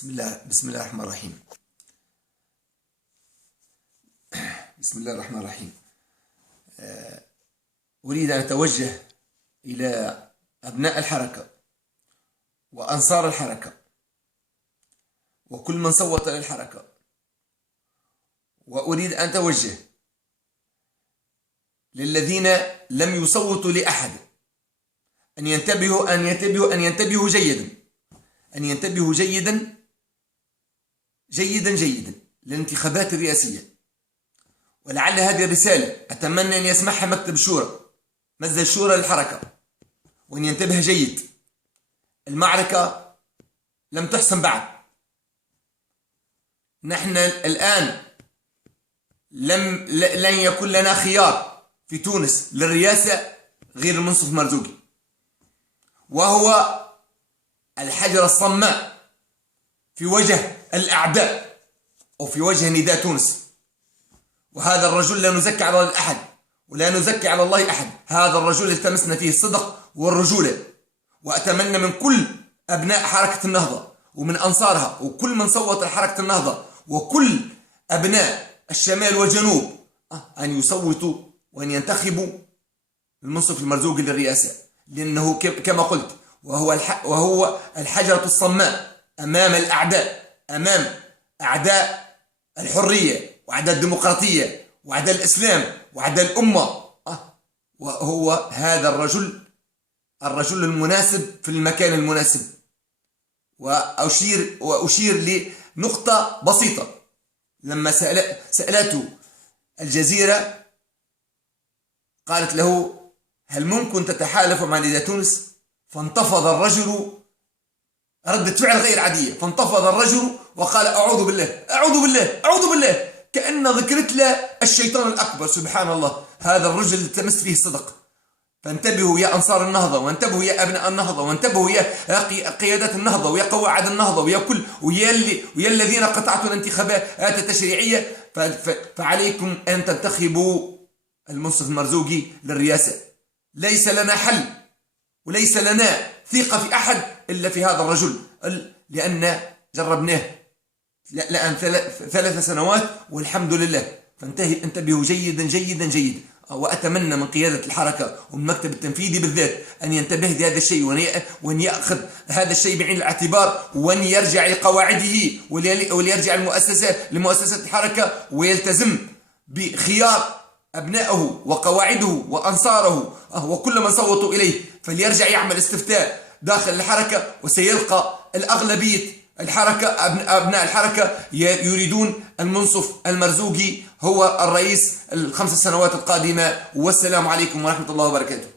بسم الله الرحمن الرحيم. بسم الله الرحمن الرحيم. أريد أن أتوجه إلى أبناء الحركة وأنصار الحركة وكل من صوت للحركة، وأريد أن أتوجه للذين لم يصوتوا لأحد أن ينتبهوا جيدا للانتخابات الرئاسية. ولعل هذه الرسالة أتمنى أن يسمعها مكتب الشورى، مجلس الشورى للحركة، وأن ينتبه جيد. المعركة لم تحسم بعد. نحن الآن لن يكون لنا خيار في تونس للرئاسة غير المنصف مرزوقي، وهو الحجر الصماء في وجه الأعداء أو في وجه نداء تونس. وهذا الرجل لا نزكي على أحد ولا نزكي على الله أحد. هذا الرجل التمسنا فيه الصدق والرجولة. وأتمنى من كل أبناء حركة النهضة ومن أنصارها وكل من صوت لحركة النهضة وكل أبناء الشمال والجنوب أن يصوتوا وأن ينتخبوا المنصف المرزوقي للرئاسة، لأنه كما قلت وهو الحجرة الصماء أمام الأعداء، أمام أعداء الحرية وأعداء الديمقراطية وأعداء الإسلام وأعداء الأمة. وهو هذا الرجل المناسب في المكان المناسب. وأشير لنقطة بسيطة. لما سألته الجزيرة قالت له: هل ممكن تتحالف مع نداء تونس؟ فانتفض الرجل ردة فعل غير عادية، فانتفض الرجل وقال: أعوذ بالله أعوذ بالله أعوذ بالله، كأن ذكرت له الشيطان الأكبر. سبحان الله، هذا الرجل التمس فيه الصدق. فانتبهوا يا أنصار النهضة، وانتبهوا يا أبناء النهضة، وانتبهوا يا قيادات النهضة ويا قواعد النهضة ويا الذين قطعتوا الانتخابات التشريعية. فعليكم أن تنتخبوا المنصف المرزوقي للرئاسة. ليس لنا حل وليس لنا ثقة في أحد إلا في هذا الرجل، لأن جربناه لأن 3 سنوات والحمد لله. فانتبهوا جيدا. وأتمنى من قيادة الحركة ومن المكتب التنفيذي بالذات أن ينتبه لهذا الشيء وأن يأخذ هذا الشيء بعين الاعتبار، وأن يرجع لقواعده وليرجع لمؤسسات الحركة ويلتزم بخيار أبنائه وقواعده وأنصاره وكل من صوتوا إليه. فليرجع يعمل استفتاء داخل الحركة، وسيلقى الأغلبية أبناء الحركة يريدون المنصف المرزوقي هو الرئيس ال5 سنوات القادمة. والسلام عليكم ورحمة الله وبركاته.